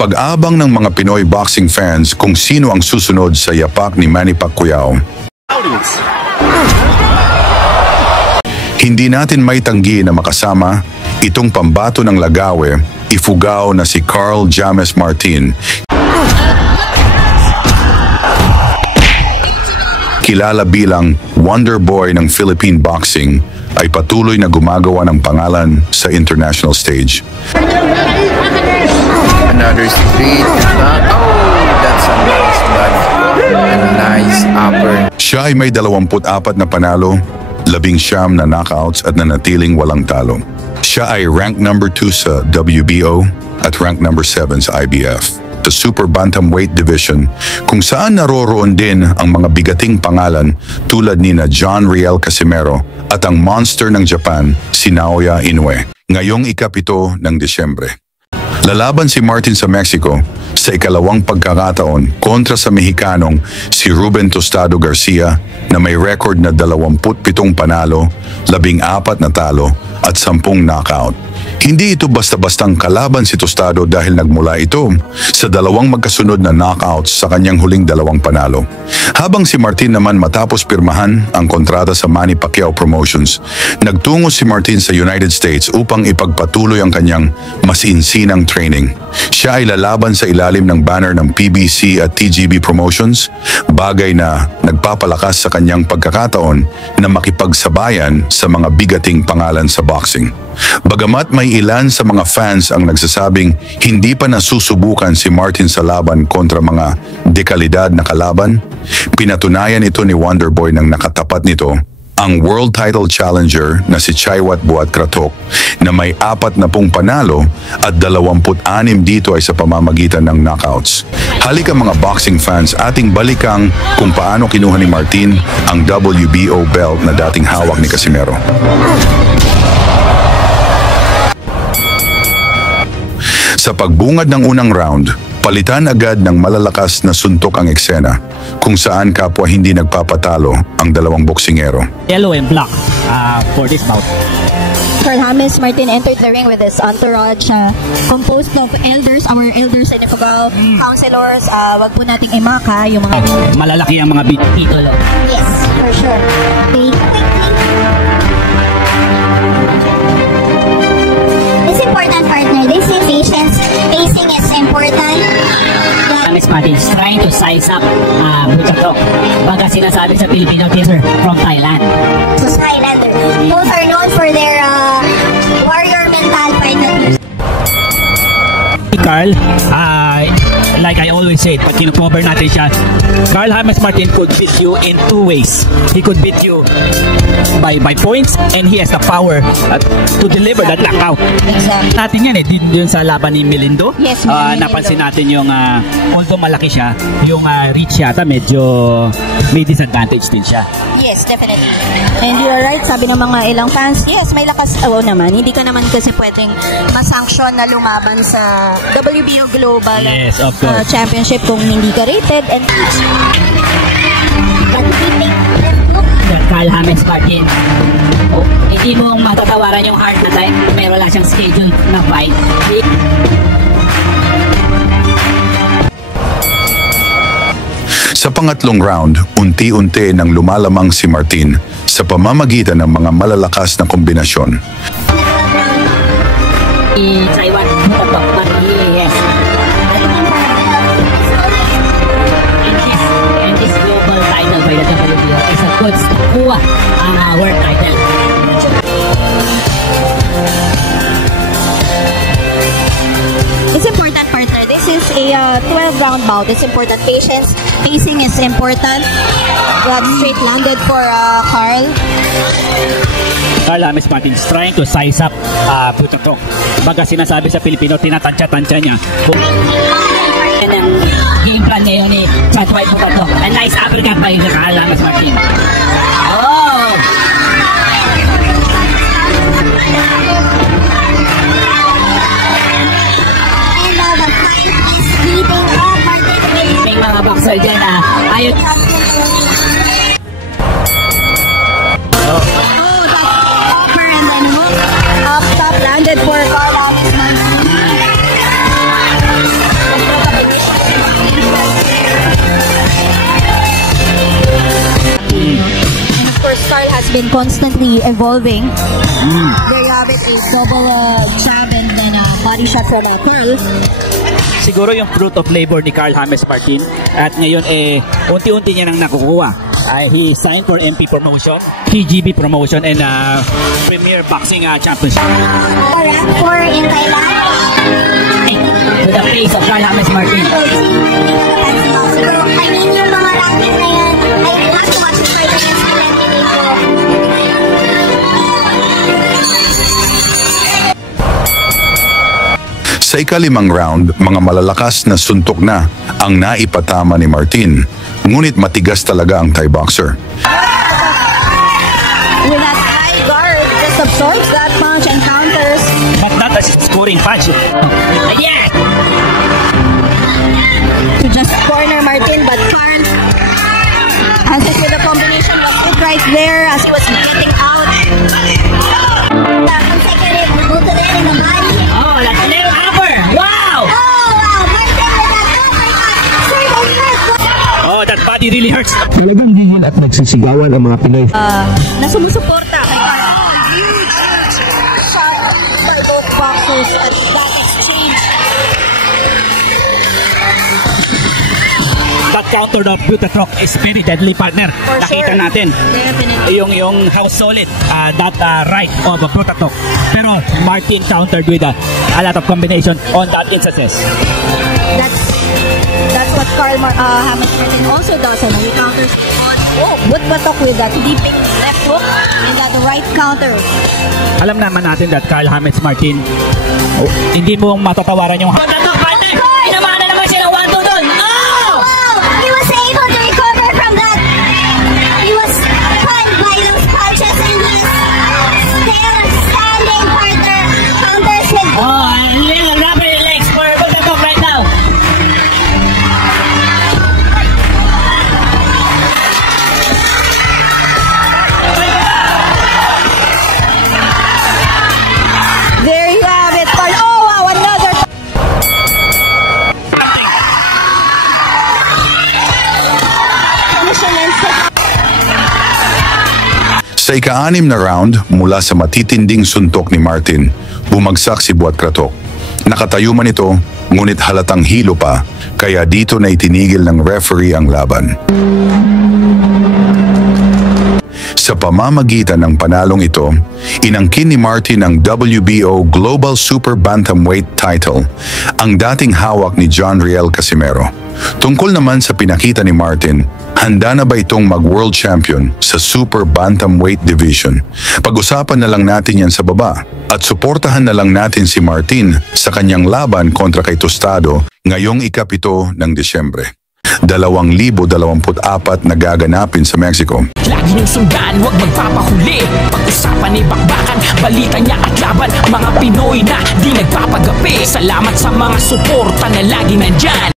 pag-abang ng mga Pinoy boxing fans kung sino ang susunod sa yapak ni Manny Pacquiao. Hindi natin may tanggi na makasama itong pambato ng Lagawe, ifugao na si Carl James Martin. Kilala bilang Wonder Boy ng Philippine boxing, ay patuloy na gumagawa ng pangalan sa international stage. Another straight shot. Oh, that's a nice body. A nice upper. Siya ay may 24 na panalo, 19 na knockouts at nanatiling walang talo. Siya ay rank number 2 sa WBO at rank number 7 sa IBF, the Super Bantamweight Division, kung saan naroroon din ang mga bigating pangalan tulad ni na John Riel Casimero at ang monster ng Japan, si Naoya Inoue. Ngayong ika-7 ng Desyembre. Lalaban si Martin sa Mexico sa ikalawang pagkakataon kontra sa Mexicanong si Ruben Tostado Garcia na may record na 27 panalo, 14 na talo at 10 knockout. Hindi ito basta-bastang kalaban si Tostado dahil nagmula ito sa 2 magkasunod na knockouts sa kanyang huling 2 panalo. Habang si Martin naman matapos pirmahan ang kontrata sa Manny Pacquiao Promotions, nagtungo si Martin sa United States upang ipagpatuloy ang kanyang masinsinang training. Siya ay lalaban sa ilalim ng banner ng PBC at TGB Promotions, bagay na nagpapalakas sa kanyang pagkakataon na makipagsabayan sa mga bigating pangalan sa boxing. Bagamat may ilan sa mga fans ang nagsasabing hindi pa nasusubukan si Martin sa laban kontra mga dekalidad na kalaban, pinatunayan ito ni Wonderboy ng nakatapat nito ang world title challenger na si Chaiwat Buat Kratok na may 40 panalo at 26 dito ay sa pamamagitan ng knockouts. Halika mga boxing fans, ating balikang kung paano kinuha ni Martin ang WBO belt na dating hawak ni Casimero. Sa pagbungad ng unang round, palitan agad ng malalakas na suntok ang eksena, kung saan kapwa hindi nagpapatalo ang dalawang boksingero. Yellow and black for this bout. Carl James Martin entered the ring with his entourage composed of elders, our elders and ifugao, counselors. Wag po nating imaka yung mga... Malalaki ang mga titulo. Yes, for sure. Okay. It's important, partner. This is patience. Pacing is important. James Martin is trying to size up Buchakrok. Baga sinasabi sa Filipino teaser from Thailand. So, Highlander. Both are known for their warrior mental, partner. Carl, like I always say, pag kino-cover natin siya, Carl James Martin could beat you in 2 ways. He could beat you by points and he has the power to deliver that knockout. Exactly. Natin yan din sa laban ni Melindo. Yes, napansin natin yung although malaki siya, yung reach yata medyo may disadvantage din siya. Yes, definitely. And you're right, sabi ng mga ilang fans, yes, may lakas. Oo naman, hindi ka naman kasi pwedeng masanksyon na lumaban sa WBO Global Championship kung hindi ka rated. And Carl James Martin, hindi mo matatawaran yung heart na time, pero wala siyang schedule na fight. Sa pangatlong round, unti-unti nang lumalamang si Martin sa pamamagitan ng mga malalakas na kombinasyon. Taiwan, yes. And this global title by the WBO is a good kuha ang world title. it's important, partner. This is a 12-round bout. It's important. Patience, pacing is important. Grab straight landed for Carl. Carl James Martin is trying to size up Buchakrok. Baga sinasabi sa Pilipino, tinatansya-tansya niya. Yan ang game plan ngayon ni Chadwight Buchakrok. A nice uppercut by Carl James Martin. Oh! May mga boxer dyan ayun. Up top landed for Carl James Martin. been constantly evolving. There you have it, a double jab and then a body shot from Carl. Siguro yung fruit of labor ni Carl James Martin at ngayon unti-unti niya nang nakukuha. He signed for MP Promotion, TGB Promotion and Premier Boxing Championship. Rank 4 in Thailand. To the face of Carl James Martin. I mean, yung mga ranking na yan, I have to watch it for the next Sa ika-5 round, mga malalakas na suntok na ang naipatama ni Martin. Ngunit matigas talaga ang Thai boxer. with that high guard, just absorbs that punch and counters. But not a scoring punch. Yeah! To just corner Martin, but can't. As if with the combination was good right there as he was getting out. Consecutive boot to the in the body. Oh, that's a little upper. Wow! Oh, wow! Martin with that uppercut. Oh, that body really hurts. Talagang gigil at nagsisigawan ang mga Pinoy. Na sumusuporta kay huge shot by both boxers at that exchange. That counter of Butatrok is very deadly, partner. For Nakita sure. natin. Definitely. Yung how solid that right of Butatrok. Pero Martin countered with a lot of combination on that instances. That's what Carl James Martin also does. And he counters on Butatrok with that leaping left hook and that right counter. Alam naman natin that Carl James Martin, hindi mo matatawaran yung Butatrok, partner! Pinamana naman siya ng 1-2 doon! Oh! Wow! He was able to recover from that. He was stunned by those punches and he is still standing partner. Counters with Oh, a little rubber legs for Butatrok right now. There you have it, Paul. Oh, wow, another. Sa ika-6 na round, mula sa matitinding suntok ni Martin, bumagsak si Buat Kratok. Nakatayo man ito, ngunit halatang hilo pa, kaya dito na itinigil ng referee ang laban. Sa pamamagitan ng panalong ito, inangkin ni Martin ang WBO Global Super Bantamweight title, ang dating hawak ni John Riel Casimero. Tungkol naman sa pinakita ni Martin, handa na ba itong mag-world champion sa Super Bantamweight Division? Pag-usapan na lang natin yan sa baba at suportahan na lang natin si Martin sa kanyang laban kontra kay Tostado ngayong ika-7 ng Disyembre. 2024 na gaganapin sa Mexico. Lagi niyong sundan, huwag magpapahuli. Pag-usapan ni bakbakan, balita niya at laban. Mga Pinoy na di nagpapagapi. Salamat sa mga suporta na lagi nandyan.